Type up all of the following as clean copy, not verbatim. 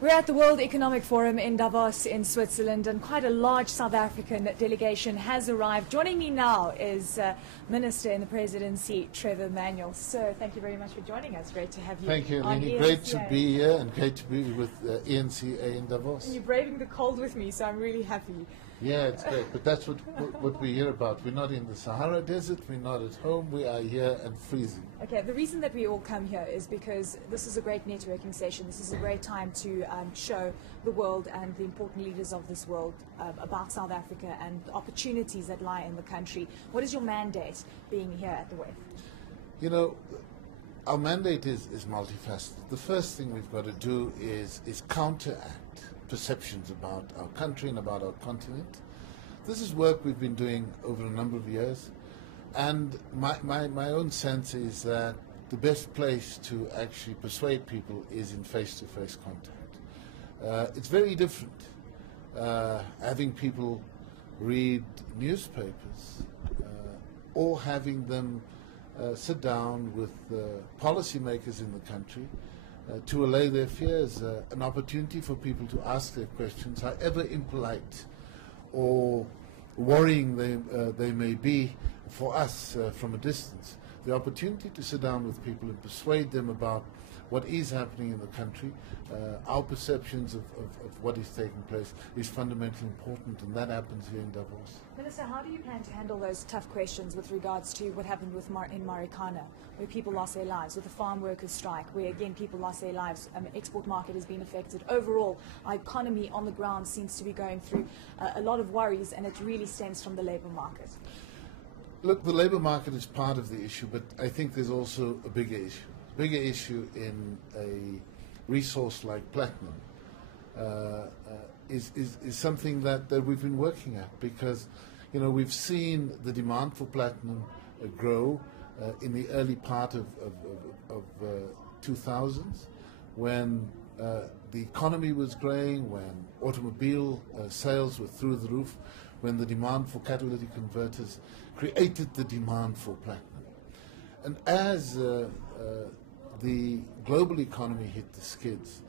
We're at the World Economic Forum in Davos in Switzerland, and quite a large South African delegation has arrived. Joining me now is Minister in the Presidency, Trevor Manuel. Sir, thank you very much for joining us. Great to have you. Thank you, Eleni. Great to be here and great to be with ENCA in Davos. And you're braving the cold with me, so I'm really happy. Yeah, it's great, but that's what we hear about. We're not in the Sahara Desert, we're not at home, we are here and freezing. Okay, the reason that we all come here is because this is a great networking session. This is a great time to show the world and the important leaders of this world about South Africa and the opportunities that lie in the country. What is your mandate being here at the WEF? You know, our mandate is multifaceted. The first thing we've got to do is counteract perceptions about our country and about our continent. This is work we've been doing over a number of years, and my own sense is that the best place to actually persuade people is in face-to-face contact. It's very different having people read newspapers or having them sit down with policymakers in the country to allay their fears, an opportunity for people to ask their questions, however impolite or worrying they may be for us from a distance. The opportunity to sit down with people and persuade them about what is happening in the country, our perceptions of what is taking place is fundamentally important, and that happens here in Davos. Minister, how do you plan to handle those tough questions with regards to what happened with in Marikana, where people lost their lives, with the farm workers' strike, where again people lost their lives, export market has been affected. Overall, our economy on the ground seems to be going through a lot of worries, and it really stems from the labour market. Look, the labour market is part of the issue, but I think there's also a bigger issue. Bigger issue in a resource like platinum is something that we've been working at, because we've seen the demand for platinum grow in the early part of 2000s, when the economy was growing, when automobile sales were through the roof, when the demand for catalytic converters created the demand for platinum. And as the global economy hit the skids,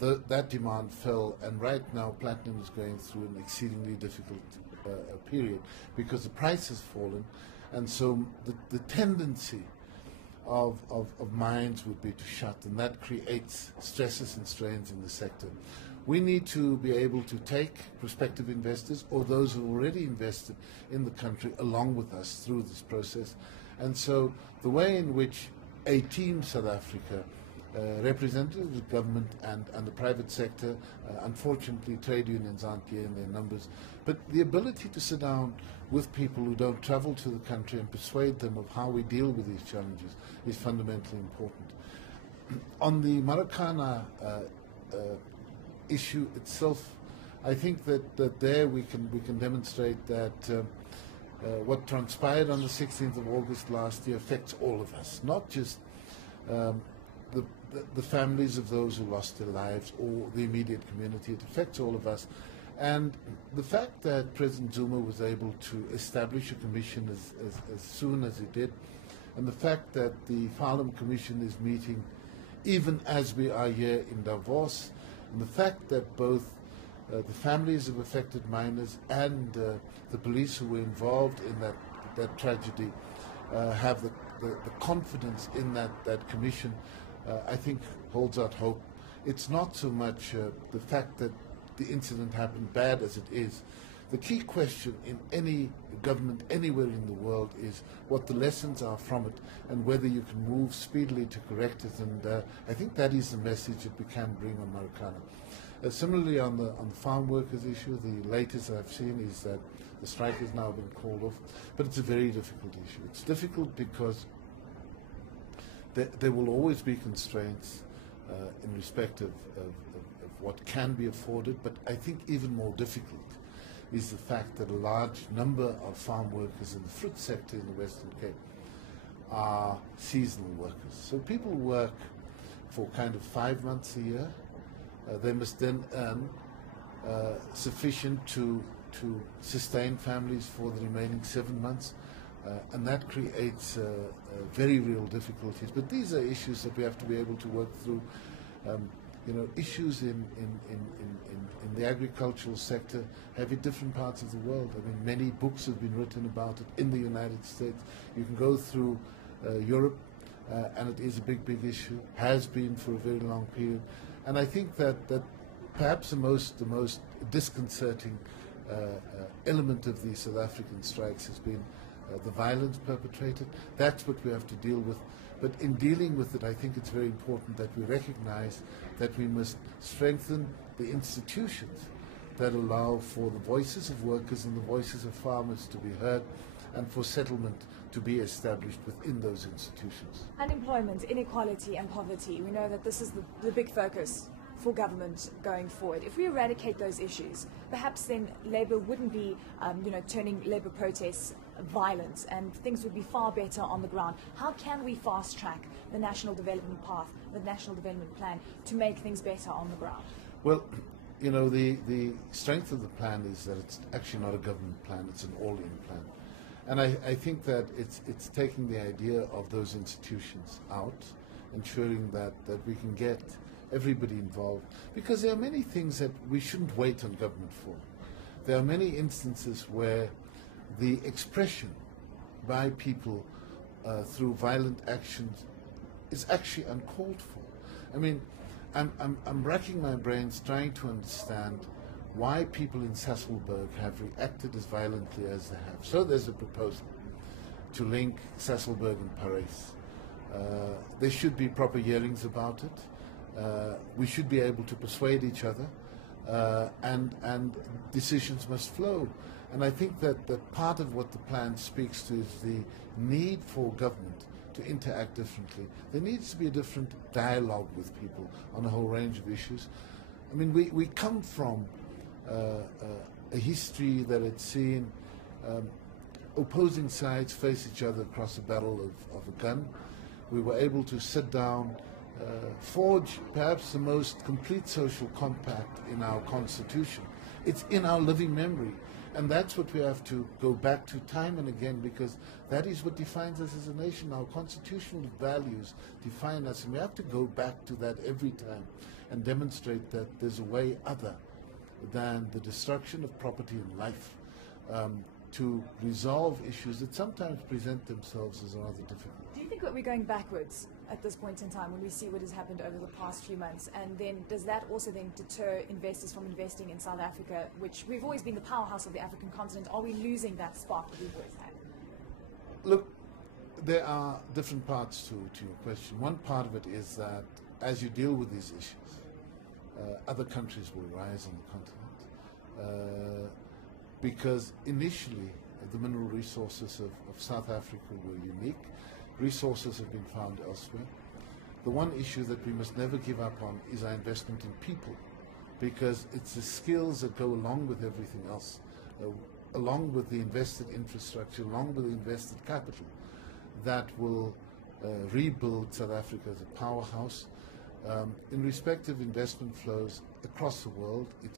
that demand fell, and right now platinum is going through an exceedingly difficult period because the price has fallen, and so the tendency of mines would be to shut, and that creates stresses and strains in the sector. We need to be able to take prospective investors or those who already invested in the country along with us through this process, and so the way in which a Team South Africa, representatives of government and the private sector, unfortunately trade unions aren't here in their numbers, but the ability to sit down with people who don't travel to the country and persuade them of how we deal with these challenges is fundamentally important. On the Marikana issue itself, I think that there we can demonstrate that what transpired on the 16th of August last year affects all of us, not just the families of those who lost their lives or the immediate community. It affects all of us. And the fact that President Zuma was able to establish a commission as soon as he did, and the fact that the Farnham Commission is meeting even as we are here in Davos, and the fact that both the families of affected miners and the police who were involved in that tragedy have the confidence in that commission, I think holds out hope. It's not so much the fact that the incident happened, bad as it is. The key question in any government anywhere in the world is what the lessons are from it and whether you can move speedily to correct it, and I think that is the message that we can bring on Marikana. Similarly, on the farm workers issue, the latest I've seen is that the strike has now been called off, but it's a very difficult issue. It's difficult because there will always be constraints in respect of what can be afforded, but I think even more difficult is the fact that a large number of farm workers in the fruit sector in the Western Cape are seasonal workers. So people work for kind of 5 months a year. They must then earn sufficient to sustain families for the remaining 7 months, and that creates very real difficulties. But these are issues that we have to be able to work through. Issues in the agricultural sector have in different parts of the world. I mean, many books have been written about it in the United States. You can go through Europe, and it is a big issue, has been for a very long period. And I think that perhaps the most disconcerting element of these South African strikes has been the violence perpetrated. That's what we have to deal with. But in dealing with it, I think it's very important that we recognize that we must strengthen the institutions that allow for the voices of workers and the voices of farmers to be heard, and for settlement to be established within those institutions. Unemployment, inequality and poverty. We know that this is the big focus for government going forward. If we eradicate those issues, perhaps then Labour wouldn't be turning labour protests violent, and things would be far better on the ground. How can we fast track the national development path, the national development plan, to make things better on the ground? Well, the strength of the plan is that it's actually not a government plan, it's an all-in plan. And I think that it's taking the idea of those institutions out, ensuring that we can get everybody involved, because there are many things that we shouldn't wait on government for. There are many instances where the expression by people through violent actions is actually uncalled for. I mean, I'm racking my brains trying to understand why people in Sasolburg have reacted as violently as they have. So there's a proposal to link Sasolburg and Paris. There should be proper hearings about it. We should be able to persuade each other, and decisions must flow. And I think that part of what the plan speaks to is the need for government to interact differently. There needs to be a different dialogue with people on a whole range of issues. I mean, we come from a history that had seen opposing sides face each other across a battle of a gun. We were able to sit down, forge perhaps the most complete social compact in our constitution. It's in our living memory. And that's what we have to go back to time and again, because that is what defines us as a nation. Our constitutional values define us, and we have to go back to that every time and demonstrate that there's a way other than the destruction of property and life to resolve issues that sometimes present themselves as rather difficult. Do you think that we're going backwards at this point in time when we see what has happened over the past few months? And then does that also then deter investors from investing in South Africa, which we've always been the powerhouse of the African continent? Are we losing that spark that we've always had? Look, there are different parts to your question. One part of it is that as you deal with these issues, other countries will rise on the continent. Because initially the mineral resources of South Africa were unique. Resources have been found elsewhere. The one issue that we must never give up on is our investment in people, because it's the skills that go along with everything else, along with the invested infrastructure, along with the invested capital, that will rebuild South Africa as a powerhouse. In respect of investment flows across the world, it's